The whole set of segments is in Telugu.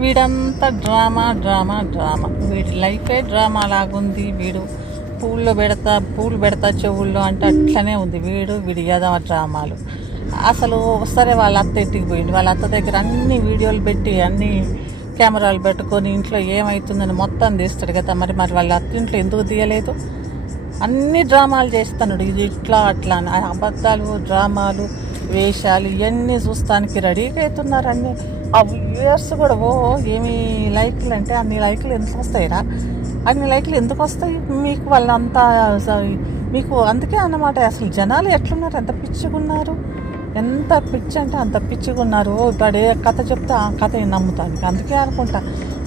వీడంతా డ్రామా డ్రామా డ్రామా, వీడి లైఫే డ్రామా లాగుంది. వీడు పూలు పెడతా చెవుల్లో అంటే అట్లనే ఉంది. వీడి యాదవ డ్రామాలు. అసలు సరే వాళ్ళ అత్త ఇంటికి పోయింది, వాళ్ళ అత్త దగ్గర అన్ని వీడియోలు పెట్టి అన్ని కెమెరాలు పెట్టుకొని ఇంట్లో ఏమవుతుందని మొత్తం తీస్తాడు కదా. మరి వాళ్ళ అత్త ఇంట్లో ఎందుకు తీయలేదు? అన్ని డ్రామాలు చేస్తున్నాడు. ఇది ఇట్లా అట్లా అబద్ధాలు, డ్రామాలు, వేషాలు ఇవన్నీ చూస్తానికి రెడీగా అవుతున్నారు. అన్నీ ఆ వ్యూయర్స్ కూడా ఏమి లైక్లు అంటే అన్ని లైక్లు ఎందుకు వస్తాయిరా? అన్ని లైక్లు ఎందుకు వస్తాయి మీకు? వాళ్ళంతా మీకు అందుకే అన్నమాట. అసలు జనాలు ఎట్లున్నారు, ఎంత పిచ్చిగున్నారు, ఎంత పిచ్చి అంటే అంత పిచ్చిగున్నారు. ఇప్పుడు ఏ కథ చెప్తే ఆ కథ నమ్ముతాను. అందుకే అనుకుంటా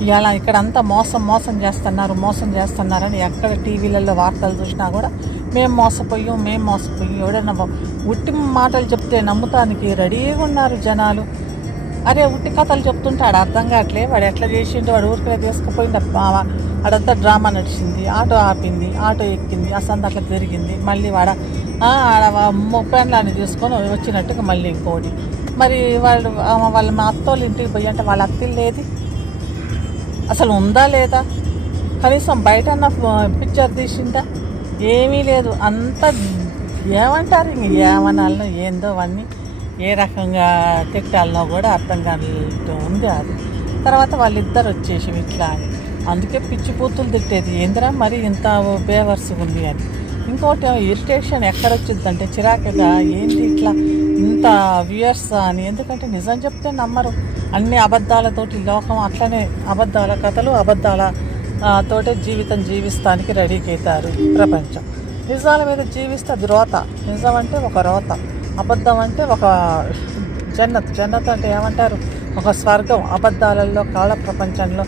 ఇలా ఇక్కడ అంతా మోసం చేస్తున్నారని ఎక్కడ టీవీలలో వార్తలు చూసినా కూడా మేము మోసపోయాం ఎవడన్నా ఉట్టి మాటలు చెప్తే నమ్ముతానికి రెడీగా ఉన్నారు జనాలు. అరే ఉట్టి కథలు చెప్తుంటాడు అర్థం కావట్లే. వాడు ఎట్లా చేసిండు, వాడు ఊరికే తీసుకుపోయింది. వాడంతా డ్రామా నడిచింది, ఆటో ఆపింది, ఆటో ఎక్కింది, అసంత అట్లా జరిగింది. మళ్ళీ ఆడ పెండ్లాన్ని తీసుకొని వచ్చినట్టుగా మళ్ళీ ఇంకోటి. మరి వాళ్ళ మా అత్తోళ్ళ ఇంటికి పోయి అంటే వాళ్ళ అత్తిల్లు లేది అసలు ఉందా లేదా? కనీసం బయట పిక్చర్ తీసిందా? ఏమీ లేదు. అంతా ఏమంటారు, ఇంక ఏమనాలనో ఏందో అవన్నీ ఏ రకంగా తిట్టాలనో కూడా అర్థం కానట్టు ఉంది అది. తర్వాత వాళ్ళిద్దరు వచ్చేసి ఇట్లా అని అందుకే పిచ్చి పూతులు తిట్టేది. ఏందిరా మరి ఇంత బేవర్స్గా ఉంది అని. ఇంకోటి ఇరిటేషన్ ఎక్కడొచ్చిందంటే చిరాకుగా, ఏంటి ఇట్లా ఇంత వ్యూయర్స్ అని. ఎందుకంటే నిజం చెప్తే నమ్మరు. అన్ని అబద్ధాలతోటి లోకం అట్లనే అబద్ధాల కథలు, అబద్ధాల తోటే జీవితం జీవిస్తానికి రెడీకి అవుతారు ప్రపంచం. నిజాల మీద జీవిస్తే అది రోత. నిజం అంటే ఒక రోత, అబద్ధం అంటే ఒక జన్నత్ అంటే ఏమంటారు, ఒక స్వర్గం. అబద్ధాలలో కాళ్ళ ప్రపంచంలో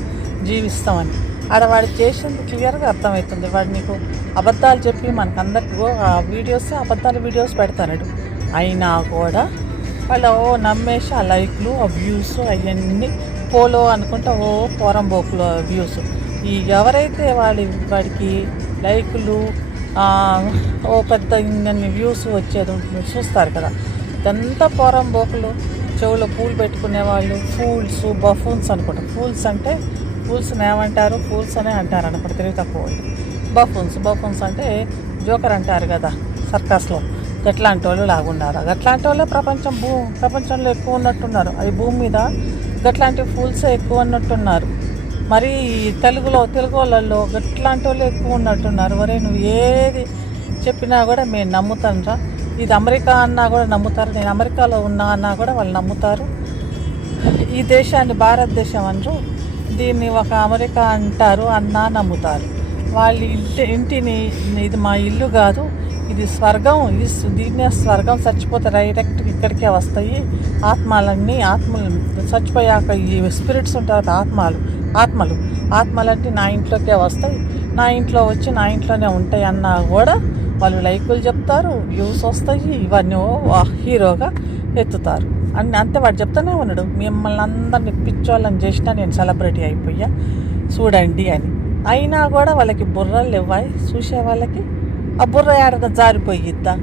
జీవిస్తామని ఆడవాడు చేసింది క్లియర్గా అర్థమవుతుంది. వాడు నీకు అబద్ధాలు చెప్పి మనకందరికీ వీడియోస్ అబద్ధాల వీడియోస్ పెడతాడు. అయినా కూడా వాళ్ళు నమ్మేసి ఆ లైక్లు, ఆ వ్యూస్ అవన్నీ పోలో అనుకుంటా పోరంబోకులు వ్యూస్. ఎవరైతే వాడికి లైకులు పెద్ద ఇన్ని వ్యూస్ వచ్చేది చూస్తారు కదా, ఇదంతా పోరంబోకులు. చెవులో పూలు పెట్టుకునే వాళ్ళు బఫూన్స్ అనుకుంటా. ఫూల్స్ని ఏమంటారు? ఫూల్స్ అనే అంటారు అనుకుంటా, తెలివి తక్కువ వాళ్ళు. బఫూన్స్ అంటే జోకర్ అంటారు కదా సర్కస్లో. గట్లాంటి వాళ్ళు లాగున్నారు. గట్లాంటి వాళ్ళే ప్రపంచంలో ఎక్కువ ఉన్నట్టున్నారు. అది భూమి మీద గట్లాంటి ఫూల్సే ఎక్కువ ఉన్నట్టున్నారు. మరి తెలుగు వాళ్ళల్లో గట్లాంటి వాళ్ళు ఎక్కువ ఉన్నట్టున్నారు. మరి నువ్వు ఏది చెప్పినా కూడా మేము నమ్ముతానురా. ఇది అమెరికా అన్నా కూడా నమ్ముతారు. నేను అమెరికాలో ఉన్నా అన్నా కూడా వాళ్ళు నమ్ముతారు. ఈ దేశాన్ని భారతదేశం అనరు, దీన్ని ఒక అమెరికా అంటారు అన్నా నమ్ముతారు. వాళ్ళ ఇంటిని ఇది మా ఇల్లు కాదు, ఇది స్వర్గం, దీన్నే స్వర్గం. చచ్చిపోతే డైరెక్ట్ ఇక్కడికే వస్తాయి ఆత్మలు చచ్చిపోయాక. ఈ స్పిరిట్స్ ఉంటారు, ఆత్మలంటే నా ఇంట్లోకే వస్తాయి, నా ఇంట్లో వచ్చి నా ఇంట్లోనే ఉంటాయి అన్నా కూడా వాళ్ళు లైకులు చెప్తారు, వ్యూస్ వస్తాయి, ఇవన్నీ హీరోగా ఎత్తుతారు అంతే. వాడు చెప్తానే ఉన్నాడు, మిమ్మల్ని అందరినీ పిచ్చోళ్ళని చేసినా నేను సెలబ్రిటీ అయిపోయా చూడండి అని. అయినా కూడా వాళ్ళకి బుర్రలు ఇవ్వాలి చూసే వాళ్ళకి. ఆ బుర్ర ఏడగా జారిపోయిద్దా?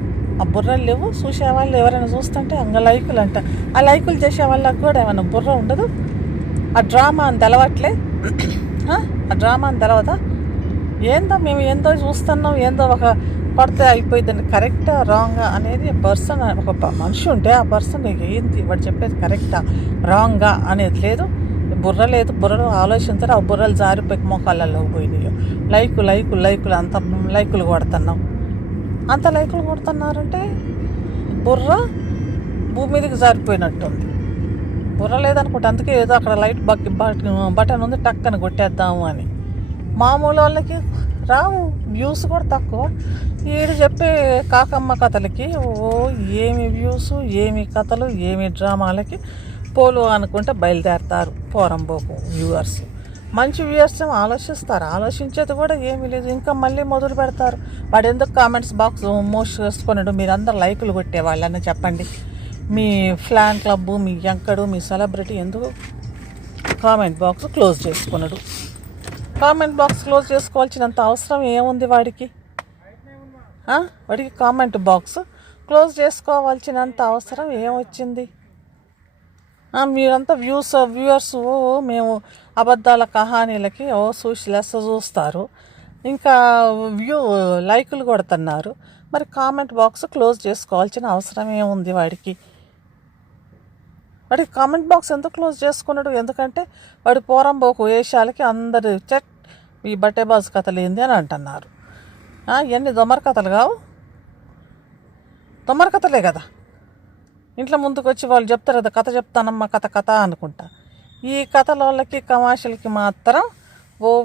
ఆ బుర్రలు లేవు. చూసేవాళ్ళు ఎవరైనా చూస్తుంటే లైకులు అంట. ఆ లైకులు చేసే వాళ్ళకి కూడా ఏమైనా బుర్ర ఉండదు? ఆ డ్రామా అని తెలవట్లే? ఆ డ్రామా అని తెలవదా? మేము ఏందో చూస్తున్నాం, ఏందో ఒక పడితే అయిపోయిందని. కరెక్టా రాంగా అనేది పర్సన్, ఒక మనిషి ఉంటే ఆ పర్సన్ ఏంది వాడు చెప్పేది కరెక్టా రాంగా అనేది లేదు. బుర్రలు ఆలోచించారు. ఆ బుర్రలు జారిపోయి మోకాళ్ళల్లో పోయినాయో. లైకులు అంత లైకులు కొడుతున్నారంటే బుర్ర భూమి మీదకి జారిపోయినట్టుంది. బుర్ర లేదనుకుంటే అందుకే ఏదో అక్కడ లైట్ బటన్ ఉంది టక్కని కొట్టేద్దాము అని. మామూలు వాళ్ళకి రావు, వ్యూస్ కూడా తక్కువ. వీడు చెప్పే కాకమ్మ కథలకి ఏమి వ్యూస్, ఏమి కథలు, ఏమి డ్రామాలకి పోలు అనుకుంటే బయలుదేరతారు పోరంబోకు వ్యూవర్స్. మంచి వ్యూవర్స్ ఆలోచిస్తారు, ఆలోచించేది కూడా ఏమీ లేదు. ఇంకా మళ్ళీ మొదలు పెడతారు. వాడు ఎందుకు కామెంట్స్ బాక్స్ మోస్ట్ చేసుకున్నాడు? మీరందరూ లైకులు కొట్టేవాళ్ళని చెప్పండి. మీ ఫ్యాన్ క్లబ్, మీ యంకడు, మీ సెలబ్రిటీ ఎందుకు కామెంట్ బాక్స్ క్లోజ్ చేసుకున్నాడు? కామెంట్ బాక్స్ క్లోజ్ చేసుకోవాల్సినంత అవసరం ఏముంది వాడికి? కామెంట్ బాక్స్ క్లోజ్ చేసుకోవాల్సినంత అవసరం ఏమొచ్చింది? మీరంతా వ్యూవర్స్ మేము అబద్ధాల కహానీలకి చూసి లెస్స చూస్తారు, ఇంకా లైకులు కొడుతున్నారు. మరి కామెంట్ బాక్స్ క్లోజ్ చేసుకోవాల్సిన అవసరం ఏముంది వాడికి కామెంట్ బాక్స్ ఎందుకు క్లోజ్ చేసుకున్నాడు? ఎందుకంటే వాడి పోరంబోకు వేషాలకి అందరు ఈ బట్టేబాజు కథలు ఏంది అని అంటున్నారు. ఇవన్నీ దొమ్మర కథలు కావు, దొమ్మర కథలే కదా. ఇంట్లో ముందుకు వచ్చి వాళ్ళు చెప్తారు కదా, కథ చెప్తానమ్మా కథ అనుకుంటా. ఈ కథల వాళ్ళకి కమర్షియల్కి మాత్రం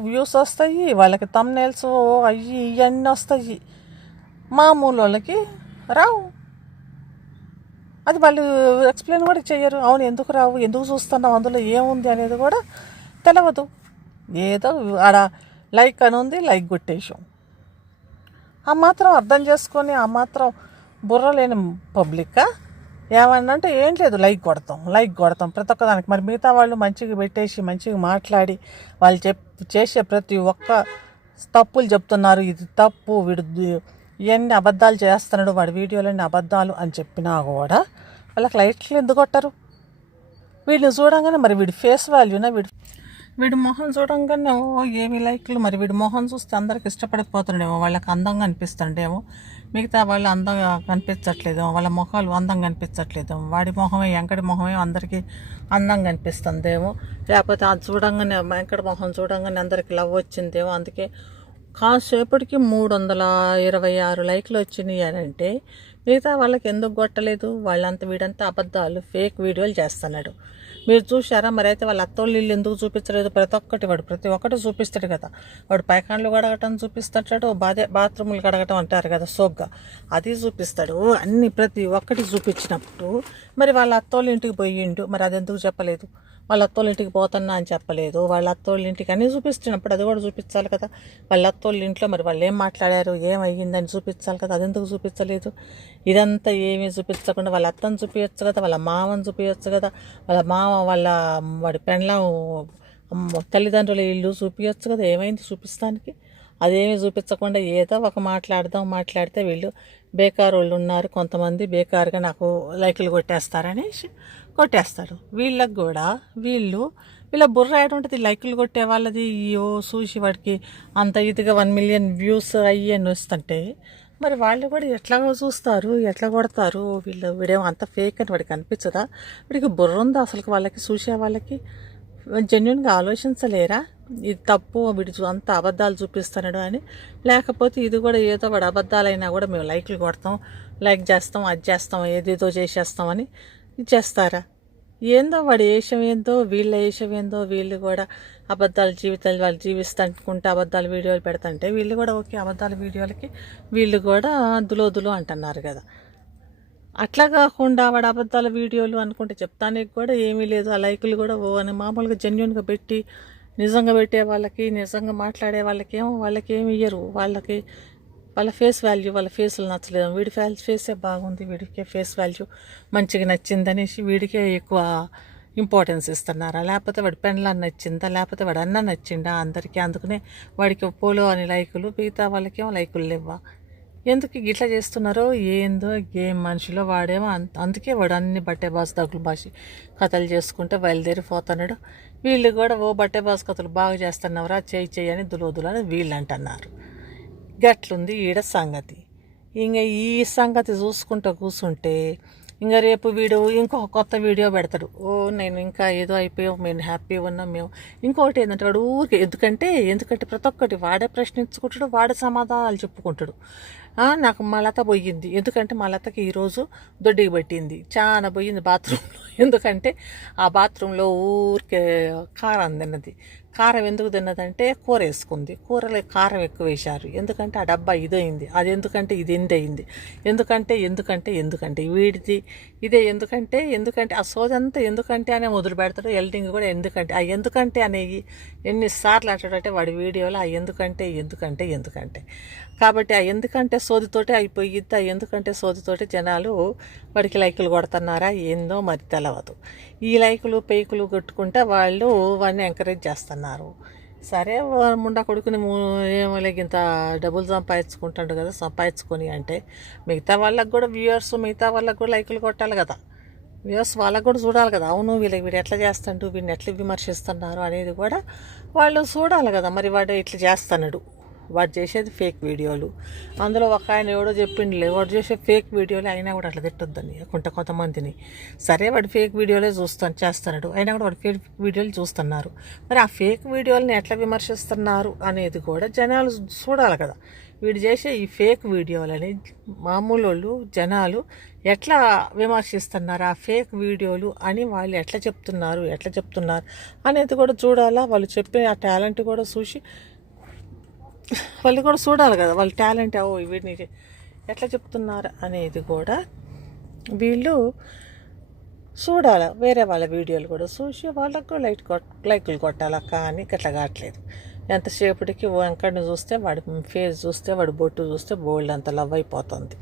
వ్యూస్ వస్తాయి, వాళ్ళకి థంబ్నెయిల్స్ అయ్యి ఇవన్నీ వస్తాయి. మామూలు వాళ్ళకి రావు. అది వాళ్ళు ఎక్స్ప్లెయిన్ కూడా చెయ్యరు. అవును ఎందుకు రావు, ఎందుకు చూస్తున్నావు, అందులో ఏముంది అనేది కూడా తెలియదు. ఏదో ఆడ లైక్ అని ఉంది, లైక్ కొట్టేసాం. ఆ మాత్రం అర్థం చేసుకొని ఆ మాత్రం బుర్ర లేని పబ్లిక్ ఏమన్నంటే ఏం లేదు, లైక్ కొడతాం ప్రతి ఒక్కదానికి. మరి మిగతా వాళ్ళు మంచిగా పెట్టేసి మంచిగా మాట్లాడి వాళ్ళు చేసే ప్రతి ఒక్క తప్పులు చెప్తున్నారు, ఇది తప్పు, వీడు ఇవన్నీ అబద్ధాలు చేస్తున్నాడు, వాడి వీడియోలన్నీ అబద్ధాలు అని చెప్పినా కూడా వాళ్ళకి లైట్లు ఎందుకు కొట్టరు? వీడిని చూడంగానే మరి వీడి ఫేస్ వాల్యూనా, వీడి మొహం చూడంగానే ఏమి లైక్లు. మరి వీడి మొహం చూస్తే అందరికి ఇష్టపడిపోతుండేమో, వాళ్ళకి అందంగా అనిపిస్తుండేమో, మిగతా వాళ్ళు అందంగా కనిపించట్లేదేమో, వాళ్ళ మొహాలు అందంగా అనిపించట్లేదేమో, వాడి మొహమే వెంకటి మొహమే అందరికీ అందంగా అనిపిస్తుందేమో, లేకపోతే అది చూడంగానే వెంకటి మొహం చూడంగానే అందరికి లవ్ వచ్చిందేమో. అందుకే కాసేపటికి 326 లైక్లు వచ్చినాయి అని అంటే మిగతా వాళ్ళకి ఎందుకు కొట్టలేదు? వీడంతా అబద్ధాలు ఫేక్ వీడియోలు చేస్తున్నాడు. మీరు చూసారా? మరి అయితే వాళ్ళ అత్తోళ్ళు ఇల్లు ఎందుకు చూపించలేదు? ప్రతి ఒక్కటి చూపిస్తాడు కదా. వాడు పైకాన్లు కడగటం చూపిస్తాడు, బాత్రూములు కడగటం అంటారు కదా సోగ్గా, అది చూపిస్తాడు. అన్ని ప్రతి ఒక్కటి చూపించినప్పుడు మరి వాళ్ళ అత్తోళ్ళ ఇంటికి పోయిండు, మరి అది ఎందుకు చెప్పలేదు? వాళ్ళ అత్తోళ్ళ ఇంటికి పోతున్నా అని చెప్పలేదు. వాళ్ళ అత్తోళ్ళ ఇంటికి అన్నీ చూపిస్తున్నప్పుడు అది కూడా చూపించాలి కదా. వాళ్ళ అత్తోళ్ళ ఇంట్లో మరి వాళ్ళు ఏం మాట్లాడారు, ఏమయ్యిందని చూపించాలి కదా. అది ఎందుకు చూపించలేదు? ఇదంతా ఏమీ చూపించకుండా వాళ్ళ అత్తను చూపించచ్చు కదా, వాళ్ళ మామని చూపించచ్చు కదా, వాడి పెండ్లం తల్లిదండ్రుల ఇల్లు చూపించచ్చు కదా. ఏమైంది చూపిస్తానికి? అదేమీ చూపించకుండా ఏదో ఒక మాట్లాడితే వీళ్ళు బేకార్ వాళ్ళు ఉన్నారు కొంతమంది, బేకారుగా నాకు లైకులు కొట్టేస్తారు. వీళ్ళకి కూడా వీళ్ళ బుర్ర ఏటుంటుంది లైకులు కొట్టే వాళ్ళది. చూసి వాడికి అంత ఇదిగా 1 మిలియన్ వ్యూస్ అయ్యని వస్తుంటే మరి వాళ్ళు కూడా ఎట్లా చూస్తారు, ఎట్లా కొడతారు? వీడేమో అంత ఫేక్ అని వాడికి అనిపించదా? వీడికి బుర్ర ఉందా అసలు? వాళ్ళకి చూసే వాళ్ళకి జెన్యున్గా ఆలోచించలేరా? ఇది తప్పు, వీడు అంత అబద్ధాలు చూపిస్తున్నాడు అని. లేకపోతే ఇది కూడా ఏదో వాడు అబద్ధాలైనా కూడా మేము లైక్లు కొడతాం, లైక్ చేస్తాం, అది చేస్తాం, ఏదేదో చేసేస్తామని చేస్తారా? ఏందో వాడి వేషం ఏందో, వీళ్ళ వేషం ఏందో. వీళ్ళు కూడా అబద్ధాల జీవితాలు వాళ్ళు జీవిస్తానుకుంటే అబద్ధాల వీడియోలు పెడతాంటే వీళ్ళు కూడా ఓకే అబద్ధాల వీడియోలకి వీళ్ళు కూడా దులో అంటున్నారు కదా. అట్లా కాకుండా వాడు అబద్ధాల వీడియోలు అనుకుంటే చెప్తానికి కూడా ఏమీ లేదు. ఆ లైకులు కూడా అని మామూలుగా జెన్యున్గా పెట్టి నిజంగా పెట్టే వాళ్ళకి, నిజంగా మాట్లాడే వాళ్ళకి ఏమి ఇయ్యరు. వాళ్ళ ఫేస్ వాల్యూ, వాళ్ళ ఫేసులు నచ్చలేదు. వీడి ఫేసే బాగుంది, వీడికే ఫేస్ వాల్యూ మంచిగా నచ్చిందనేసి వీడికే ఎక్కువ ఇంపార్టెన్స్ ఇస్తున్నారా? లేకపోతే వాడి పెండ్లాన్ని నచ్చిందా, లేకపోతే వాడు అన్న నచ్చిందా అందరికీ? అందుకనే వాడికి పోలో అని లైకులు, మిగతా వాళ్ళకేమో లైకులు లేవా? ఎందుకు ఇట్లా చేస్తున్నారో ఏందో, ఏం మనిషిలో వాడేమో. అందుకే వాడు అన్ని బట్టేబాసు దగ్గులు బాసి కథలు చేసుకుంటే బయలుదేరిపోతున్నాడు. వీళ్ళు కూడా బట్టేబాసు కథలు బాగా చేస్తున్నావురా, చేయి అని దులోదులని వీళ్ళు అంటున్నారు. గట్లుంది ఈడ సంగతి. ఇంకా ఈ సంగతి చూసుకుంటూ కూర్చుంటే ఇంకా రేపు వీడు ఇంకో కొత్త వీడియో పెడతాడు. నేను ఇంకా ఏదో అయిపోయావు, మేము హ్యాపీగా ఉన్నాం మేము. ఇంకొకటి ఏంటంటే వాడు ఊరికి ఎందుకంటే ప్రతి ఒక్కటి వాడే ప్రశ్నించుకుంటాడు, వాడే సమాధానాలు చెప్పుకుంటాడు. నాకు మా లత పోయింది, ఎందుకంటే మా లతకి ఈరోజు దొడ్డికి పట్టింది, చాలా పోయింది బాత్రూంలో. ఎందుకంటే ఆ బాత్రూంలో ఊరికే కారం తిన్నది. కారం ఎందుకు తిన్నదంటే కూర వేసుకుంది, కూరలో కారం ఎక్కువ వేశారు. ఎందుకంటే ఆ డబ్బా ఇదైంది, అది ఎందుకంటే ఇది ఎందయింది, ఎందుకంటే వీడిది ఇదే ఎందుకంటే ఆ సోదంతా ఎందుకంటే అనే మొదలు పెడతాడు. ఎల్డింగ్ కూడా ఎందుకంటే ఆ ఎందుకంటే అనేవి ఎన్నిసార్లు అంటాడంటే వాడి వీడియోలో ఆ ఎందుకంటే కాబట్టి ఆ ఎందుకంటే సోదితోటే అయిపోయిద్ది. ఆ ఎందుకంటే సోదితోటి జనాలు వాడికి లైకులు కొడుతున్నారా ఏందో మరి తెలవదు. ఈ లైకులు పేకులు కొట్టుకుంటే వాళ్ళు వాడిని ఎంకరేజ్ చేస్తున్నారు. సరే ముండా కొడుకుని ఏమో ఇంత డబ్బులు సంపాదించుకుంటాడు కదా, సంపాదించుకొని అంటే మిగతా వాళ్ళకి కూడా వ్యూవర్స్, మిగతా వాళ్ళకి కూడా లైకులు కొట్టాలి కదా. వ్యూస్ వాళ్ళకు కూడా చూడాలి కదా, అవును వీడు ఎట్లా చేస్తాడు, వీడిని ఎట్లా విమర్శిస్తున్నారు అనేది కూడా వాళ్ళు చూడాలి కదా. మరి వాడు ఇట్లా చేస్తున్నాడు, వాడు చేసేది ఫేక్ వీడియోలు. అందులో ఒక ఆయన ఎవడో చెప్పిండులే, వాడు చేసే ఫేక్ వీడియోలు అయినా కూడా అట్లా తిట్టొద్దని కొంతమందిని. సరే వాడు ఫేక్ వీడియోలే చేస్తున్నాడు, అయినా కూడా వాడు ఫేక్ వీడియోలు చూస్తున్నారు. మరి ఆ ఫేక్ వీడియోలని ఎట్లా విమర్శిస్తున్నారు అనేది కూడా జనాలు చూడాలి కదా. వీడు చేసే ఈ ఫేక్ వీడియోలని మామూలు వాళ్ళు జనాలు ఎట్లా విమర్శిస్తున్నారు, ఆ ఫేక్ వీడియోలు అని వాళ్ళు ఎట్లా చెప్తున్నారు అనేది కూడా చూడాలా. వాళ్ళు చెప్పే ఆ టాలెంట్ కూడా చూసి వాళ్ళు కూడా చూడాలి కదా, వాళ్ళ టాలెంట్ వీడిని ఎట్లా చెప్తున్నారు అనేది కూడా వీళ్ళు చూడాలి. వేరే వాళ్ళ వీడియోలు కూడా చూసి వాళ్ళకు లైకులు కొట్టాలి. కానీ గట్లా కావట్లేదు. ఎంతసేపటికి వెంకడిని చూస్తే వాడి ఫేస్ చూస్తే వాడి బొట్టు చూస్తే బోల్డ్ అంత లవ్ అయిపోతుంది.